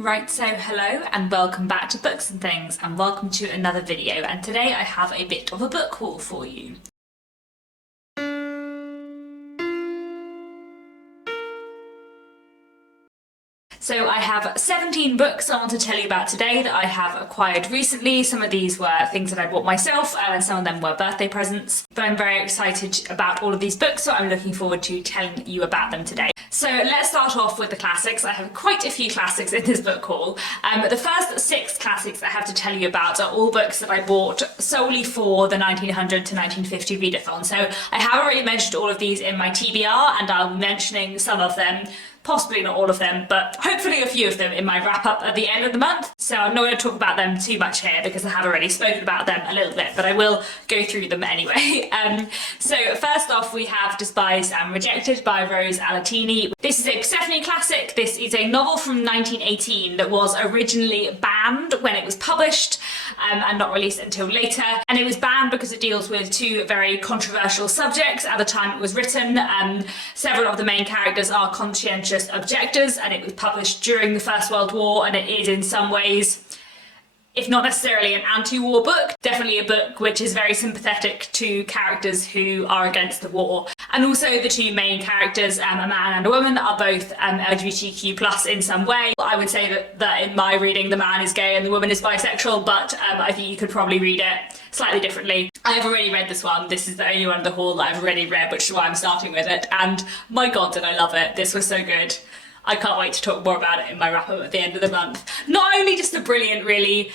Right, so hello and welcome back to Books and Things, and welcome to another video, and today I have a bit of a book haul for you. So I have 17 books I want to tell you about today that I have acquired recently. Some of these were things that I bought myself and some of them were birthday presents. But I'm very excited about all of these books, so I'm looking forward to telling you about them today. So let's start off with the classics. I have quite a few classics in this book haul. The first 6 classics I have to tell you about are all books that I bought solely for the 1900 to 1950 readathon. So I have already mentioned all of these in my TBR, and I'll be mentioning some of them, possibly not all of them, but hopefully a few of them in my wrap up at the end of the month. So I'm not going to talk about them too much here because I have already spoken about them a little bit, but I will go through them anyway. So first off, we have Despised and Rejected by Rose Alatini. This is a Persephone classic. This is a novel from 1918 that was originally banned when it was published and not released until later. And it was banned because it deals with 2 very controversial subjects at the time it was written. Several of the main characters are conscientious objectors, and it was published during the First World War, and it is in some ways, if not necessarily an anti-war book, definitely a book which is very sympathetic to characters who are against the war. And also the 2 main characters, a man and a woman, are both LGBTQ+ in some way. I would say that in my reading the man is gay and the woman is bisexual, but I think you could probably read it slightly differently. I've already read this one. This is the only one in the haul that I've already read, which is why I'm starting with it. And my god, did I love it. This was so good. I can't wait to talk more about it in my wrap up at the end of the month. Not only just a brilliant, really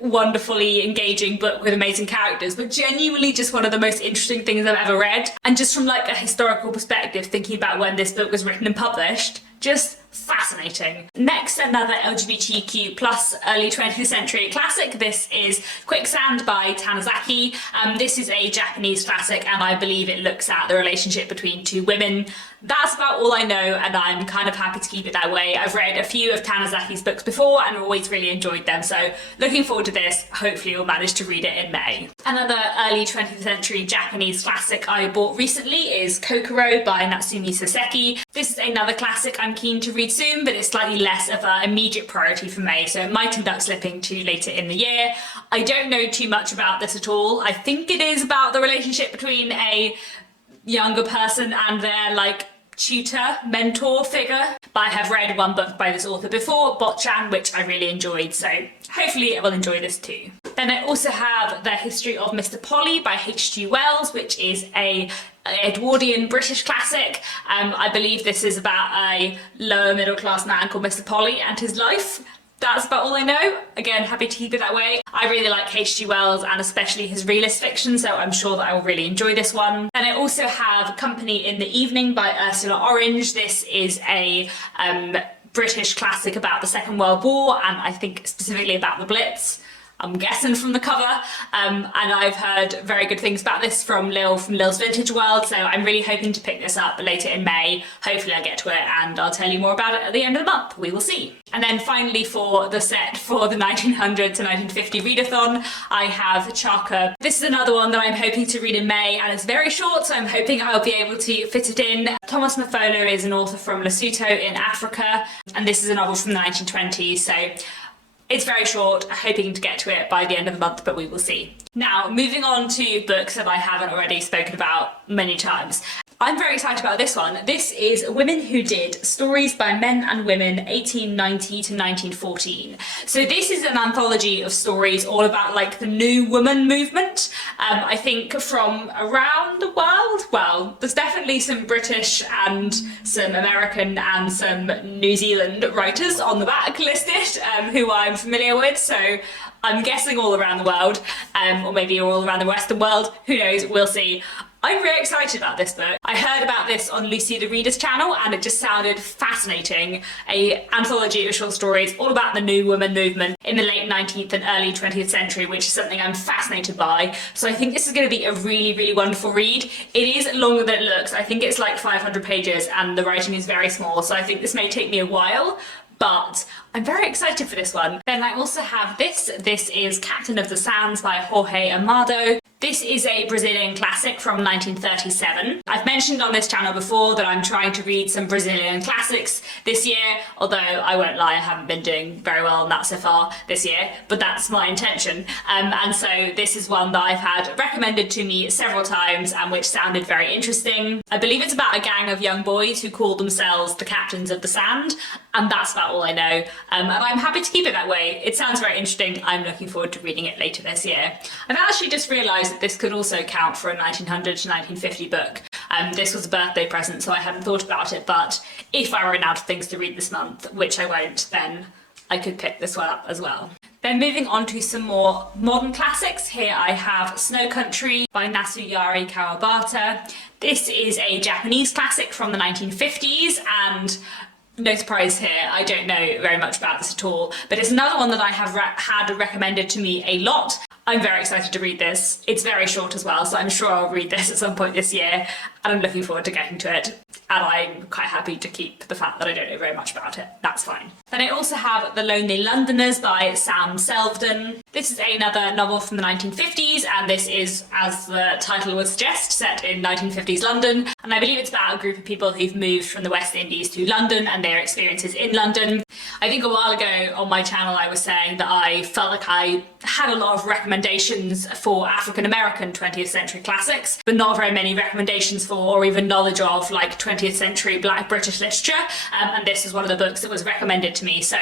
wonderfully engaging book with amazing characters, but genuinely just one of the most interesting things I've ever read. And just from a historical perspective, thinking about when this book was written and published, just fascinating. Next, another LGBTQ+ early 20th century classic. This is Quicksand by Tanizaki. This is a Japanese classic, and I believe it looks at the relationship between 2 women. That's about all I know, and I'm kind of happy to keep it that way. I've read a few of Tanizaki's books before and always really enjoyed them, so looking forward to this. Hopefully you'll manage to read it in May. Another early 20th century Japanese classic I bought recently is Kokoro by Natsumi Soseki. This is another classic I'm keen to read soon, but it's slightly less of an immediate priority for May, so it might end up slipping to later in the year. I don't know too much about this at all. I think it is about the relationship between a younger person and their tutor, mentor figure. But I have read one book by this author before, Botchan, which I really enjoyed, so hopefully I will enjoy this too. Then I also have The History of Mr. Polly by H.G. Wells, which is a Edwardian British classic. I believe this is about a lower middle class man called Mr. Polly and his life. That's about all I know. Again, happy to keep it that way. I really like H.G. Wells and especially his realist fiction, so I'm sure that I will really enjoy this one. And I also have Company in the Evening by Ursula Orange. This is a British classic about the Second World War, and I think specifically about the Blitz. I'm guessing from the cover, and I've heard very good things about this from Lil from Lil's Vintage World, so I'm really hoping to pick this up later in May. Hopefully I get to it and I'll tell you more about it at the end of the month. We will see. And then finally, for the set for the 1900 to 1950 readathon, I have Chaka. This is another one that I'm hoping to read in May, and it's very short, so I'm hoping I'll be able to fit it in. Thomas Mafolo is an author from Lesotho in Africa, and this is a novel from the 1920s, so it's very short, hoping to get to it by the end of the month, but we will see. Now, moving on to books that I haven't already spoken about many times. I'm very excited about this one. This is Women Who Did, Stories by Men and Women, 1890 to 1914. So this is an anthology of stories all about the new woman movement. I think from around the world. Well, there's definitely some British and some American and some New Zealand writers on the back listed who I'm familiar with, so I'm guessing all around the world, or maybe all around the Western world. Who knows? We'll see. I'm really excited about this book. I heard about this on Lucy the Reader's channel and it just sounded fascinating. An anthology of short stories all about the new woman movement in the late 19th and early 20th century, which is something I'm fascinated by. So I think this is going to be a really, really wonderful read. It is longer than it looks. I think it's 500 pages and the writing is very small, so I think this may take me a while, but I'm very excited for this one. Then I also have this. This is Captain of the Sands by Jorge Amado. This is a Brazilian classic from 1937. I've mentioned on this channel before that I'm trying to read some Brazilian classics this year, although I won't lie, I haven't been doing very well on that so far this year, but that's my intention. And so this is one that I've had recommended to me several times and which sounded very interesting. I believe it's about a gang of young boys who call themselves the Captains of the Sand, and that's about all I know. And I'm happy to keep it that way. It sounds very interesting. I'm looking forward to reading it later this year. I've actually just realised that this could also count for a 1900 to 1950 book. This was a birthday present, so I hadn't thought about it, but if I run out of things to read this month, which I won't, then I could pick this one up as well. Then moving on to some more modern classics, here I have Snow Country by Nasuyari Kawabata. This is a Japanese classic from the 1950s, and no surprise here, I don't know very much about this at all, but it's another one that I have had recommended to me a lot. I'm very excited to read this. It's very short as well, so I'm sure I'll read this at some point this year, and I'm looking forward to getting to it. And I'm quite happy to keep the fact that I don't know very much about it. That's fine. Then I also have The Lonely Londoners by Sam Selvden. This is another novel from the 1950s, and this is, as the title would suggest, set in 1950s London. And I believe it's about a group of people who've moved from the West Indies to London and their experiences in London. I think a while ago on my channel I was saying that I felt like I had a lot of recommendations for African American 20th century classics, but not very many recommendations for or even knowledge of like 20th century Black British literature, and this was one of the books that was recommended to me, so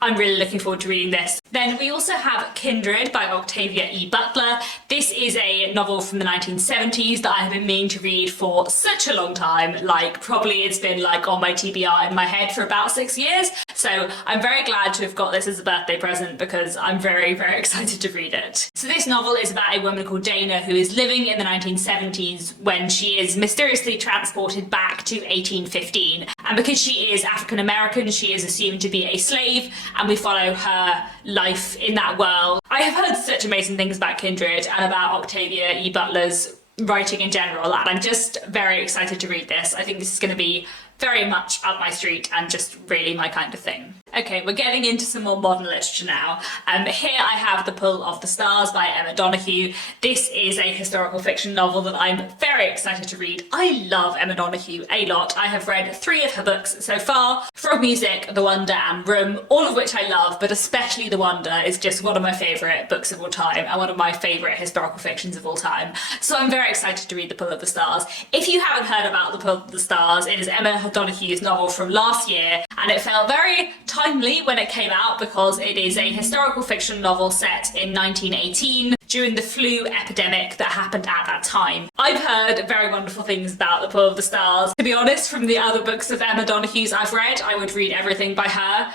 I'm really looking forward to reading this. Then we also have Kindred by Octavia E. Butler. This is a novel from the 1970s that I have been meaning to read for such a long time, like probably it's been like on my TBR in my head for about 6 years, so I'm very glad to have got this as a birthday present because I'm very, very excited to read it. So this novel is about a woman called Dana who is living in the 1970s when she is mysteriously transported back to 1815, and because she is African American she is assumed to be a slave, and we follow her life in that world. I have heard such amazing things about Kindred and about Octavia E. Butler's writing in general, and I'm just very excited to read this. I think this is going to be very much up my street and just really my kind of thing. Okay, we're getting into some more modern literature now. Here I have The Pull of the Stars by Emma Donoghue. This is a historical fiction novel that I'm very excited to read. I love Emma Donoghue a lot. I have read 3 of her books so far, Frog Music, The Wonder and Room, all of which I love, but especially The Wonder is just one of my favourite books of all time and one of my favourite historical fictions of all time. So I'm very excited to read The Pull of the Stars. If you haven't heard about The Pull of the Stars, it is Emma Donoghue's novel from last year, and it felt very timely when it came out because it is a historical fiction novel set in 1918 during the flu epidemic that happened at that time. I've heard very wonderful things about The Pull of the Stars. To be honest, from the other books of Emma Donoghue's I've read, I would read everything by her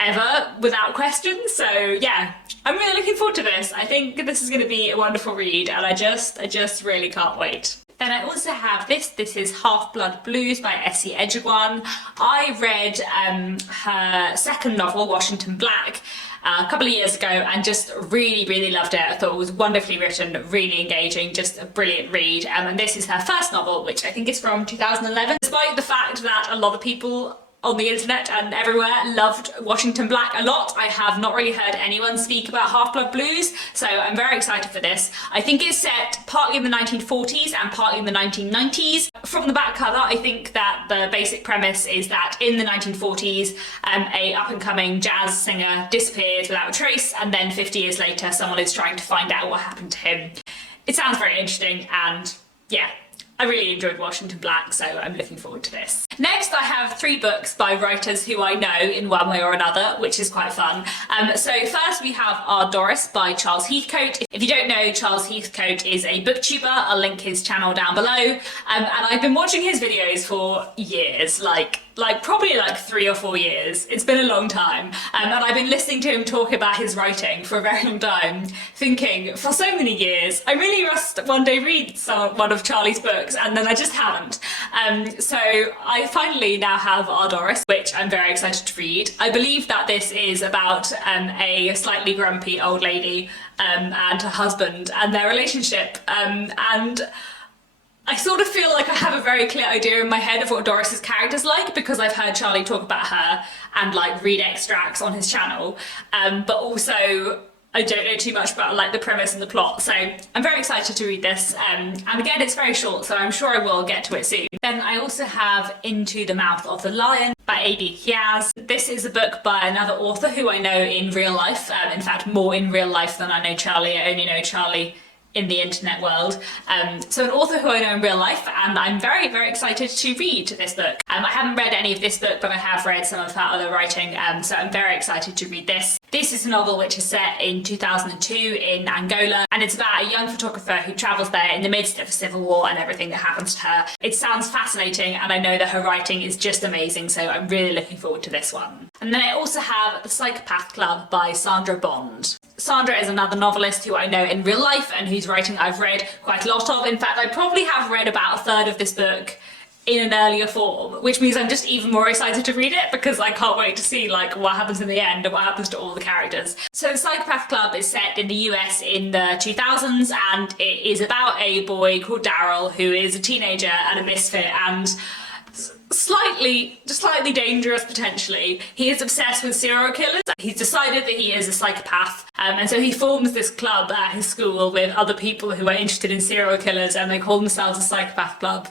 ever without question, so yeah, I'm really looking forward to this. I think this is going to be a wonderful read, and I just really can't wait. Then I also have this is Half-Blood Blues by Essie Ejegwan. I read her second novel, Washington Black, a couple of years ago and just really loved it. I thought it was wonderfully written, really engaging, just a brilliant read. And this is her first novel, which I think is from 2011. Despite the fact that a lot of people on the internet and everywhere loved Washington Black a lot, I have not really heard anyone speak about Half-Blood Blues, so I'm very excited for this. I think it's set partly in the 1940s and partly in the 1990s. From the back cover, I think that the basic premise is that in the 1940s, a up-and-coming jazz singer disappears without a trace, and then 50 years later, someone is trying to find out what happened to him. It sounds very interesting, and yeah, I really enjoyed Washington Black, so I'm looking forward to this. Next, I have 3 books by writers who I know in one way or another, which is quite fun. So first we have Our Doris by Charles Heathcote. If you don't know, Charles Heathcote is a booktuber. I'll link his channel down below. And I've been watching his videos for years, like probably 3 or 4 years. It's been a long time. And I've been listening to him talk about his writing for a very long time, thinking for so many years, I really must one day read one of Charlie's books, and then I just haven't. So I finally now have Our Doris, which I'm very excited to read. I believe that this is about a slightly grumpy old lady and her husband and their relationship, and I sort of feel like I have a very clear idea in my head of what Doris's character's like because I've heard Charlie talk about her and read extracts on his channel, but also I don't know too much about like the premise and the plot, so I'm very excited to read this. And again, it's very short, so I'm sure I will get to it soon. Then I also have Into the Mouth of the Lion by A.B. Hiaz. This is a book by another author who I know in real life, in fact more in real life than I know Charlie. I only know Charlie in the internet world. So an author who I know in real life, and I'm very, very excited to read this book. I haven't read any of this book, but I have read some of her other writing, so I'm very excited to read this. This is a novel which is set in 2002 in Angola, and it's about a young photographer who travels there in the midst of a civil war and everything that happens to her. It sounds fascinating, and I know that her writing is just amazing, so I'm really looking forward to this one. And then I also have The Psychopath Club by Sandra Bond. Sandra is another novelist who I know in real life and whose writing I've read quite a lot of. In fact, I probably have read about a third of this book in an earlier form, which means I'm just even more excited to read it because I can't wait to see like what happens in the end and what happens to all the characters. So The Psychopath Club is set in the US in the 2000s, and it is about a boy called Daryl who is a teenager and a misfit and slightly dangerous potentially. He is obsessed with serial killers. He's decided that he is a psychopath, and so he forms this club at his school with other people who are interested in serial killers, and they call themselves a Psychopath Club.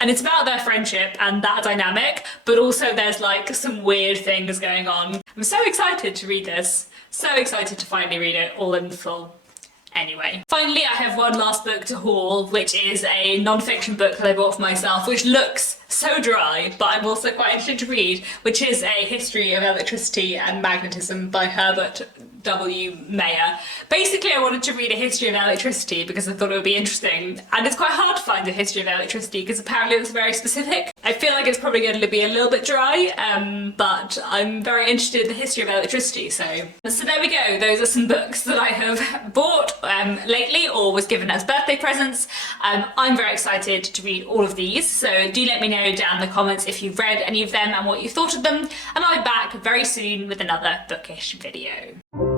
And it's about their friendship and that dynamic, but also there's like some weird things going on. I'm so excited to read this. So excited to finally read it all in full. Anyway, finally I have one last book to haul, which is a non-fiction book that I bought for myself, which looks so dry, but I'm also quite interested to read, which is A History of Electricity and Magnetism by Herbert W. Mayer. Basically, I wanted to read a history of electricity because I thought it would be interesting, and it's quite hard to find a history of electricity because apparently it's very specific. I feel like it's probably going to be a little bit dry, but I'm very interested in the history of electricity, so there we go. Those are some books that I have bought lately or was given as birthday presents. I'm very excited to read all of these, so do let me know down in the comments if you've read any of them and what you thought of them, and I'll be back very soon with another bookish video.